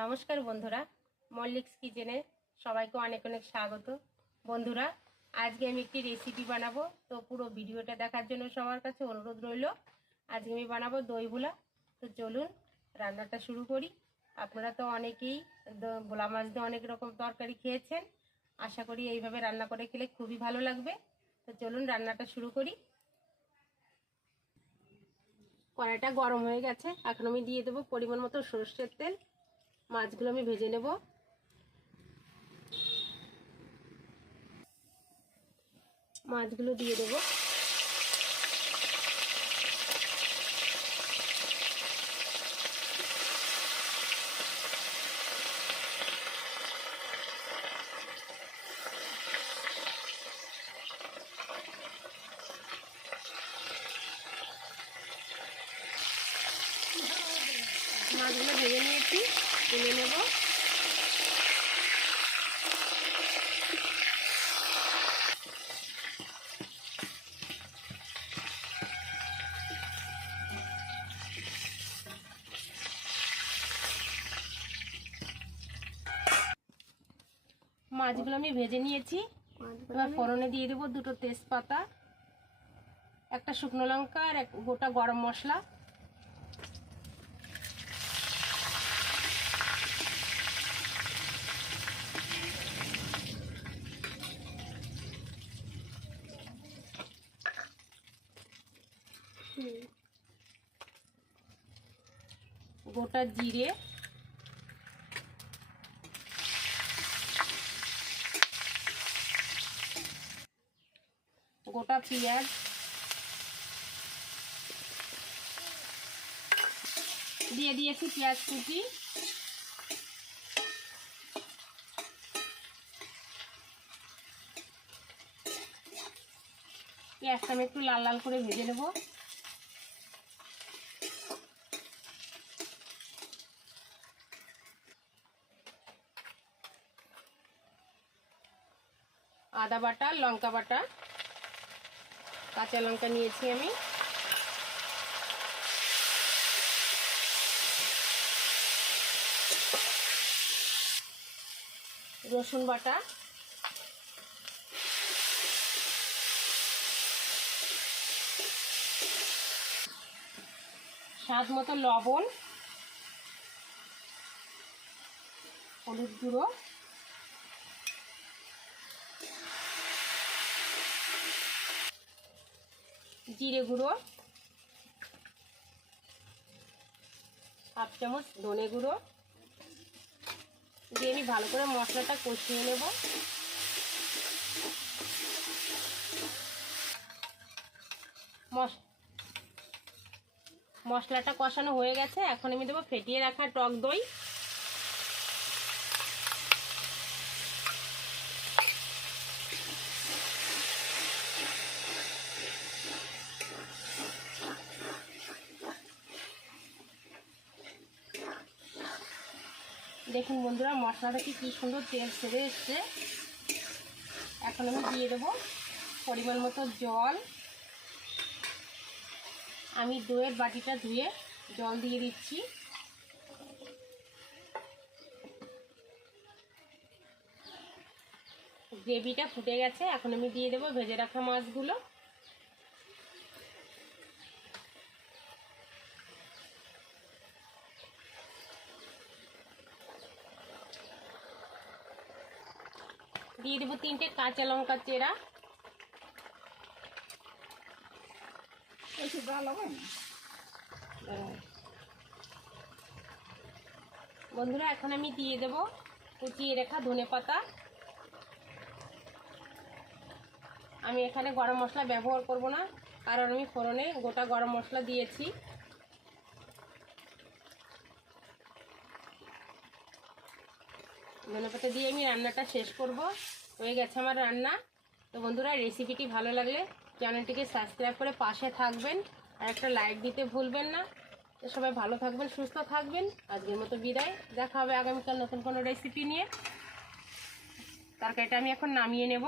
নমস্কার বন্ধুরা, মল্লিক্স কিচেনে সবাইকে অনেক অনেক স্বাগত। বন্ধুরা, আজকে আমি একটি রেসিপি বানাবো। তো পুরো ভিডিওটা দেখার জন্য সবার কাছে অনুরোধ রইল। আজকে আমি বানাবো দই তো চলুন, রান্নাটা শুরু করি। আপনারা তো অনেকেই ভোলা মাছ দিয়ে অনেক রকম তরকারি খেয়েছেন। আশা করি এইভাবে রান্না করে খেলে খুবই ভালো লাগবে। তো চলুন, রান্নাটা শুরু করি। কড়াইটা গরম হয়ে গেছে। এখন আমি দিয়ে দেবো পরিমাণ মতো সর্ষের তেল। মাছগুলো আমি ভেজে নেব। মাছগুলো দিয়ে দেব। মাছগুলো ভেজে নিয়েছি। তুলে নেব। মাছগুলো আমি ভেজে নিয়েছি। এবার ফোড়নে দিয়ে দেবো দুটো তেজপাতা একটা শুকনো লঙ্কা আর এক গোটা গরম মশলা। গোটা জিরে। গোটা পেঁয়াজ। দিয়ে দিয়েছি পেঁয়াজ কুচি। পেঁয়াজটা আমি একটু লাল লাল করে ভেজে নেব। আদা বাটা, লঙ্কা বাটা। কাঁচা লঙ্কা নিয়েছি আমি। রসুন বাটা। স্বাদ মতো লবণ। হলুদ গুঁড়ো। জিরে গুঁড়ো, হাফ চামচ ধনে গুঁড়ো, দিয়ে আমি ভালো করে মশলাটা কষিয়ে নেব। মশ- মশলাটা কষানো হয়ে গেছে, এখন আমি দেবো ফেটিয়ে রাখা টক দই। দেখুন বন্ধুরা, মশলাটা কি কি সুন্দর তেল ছেড়ে এসছে। এখন আমি দিয়ে দেবো পরিমাণ মতো জল। আমি দইয়ের বাটিটা ধুয়ে জল দিয়ে দিচ্ছি। গ্রেভিটা ফুটে গেছে, এখন আমি দিয়ে দেবো ভেজে রাখা মাছগুলো। দিয়ে দেবো তিনটে কাঁচা লঙ্কা চেরা। বন্ধুরা এখন আমি দিয়ে দেব কুচিয়ে রেখা ধনে পাতা। আমি এখানে গরম মশলা ব্যবহার করব না কারণ আমি ফোড়নে গোটা গরম মশলা দিয়েছি। ধনে পাতা দিয়ে আমি রান্নাটা শেষ করব। হয়ে গেছে আমার রান্না। তো বন্ধুরা রেসিপিটি ভালো লাগলে চ্যানেলটিকে সাবস্ক্রাইব করে পাশে থাকবেন। আর একটা লাইক দিতে ভুলবেন না। তো সবাই ভালো থাকবেন, সুস্থ থাকবেন। আজকের মতো বিদায়। দেখা হবে আগামীকাল নতুন কোনো রেসিপি নিয়ে। তরকারিটা আমি এখন নামিয়ে নেব।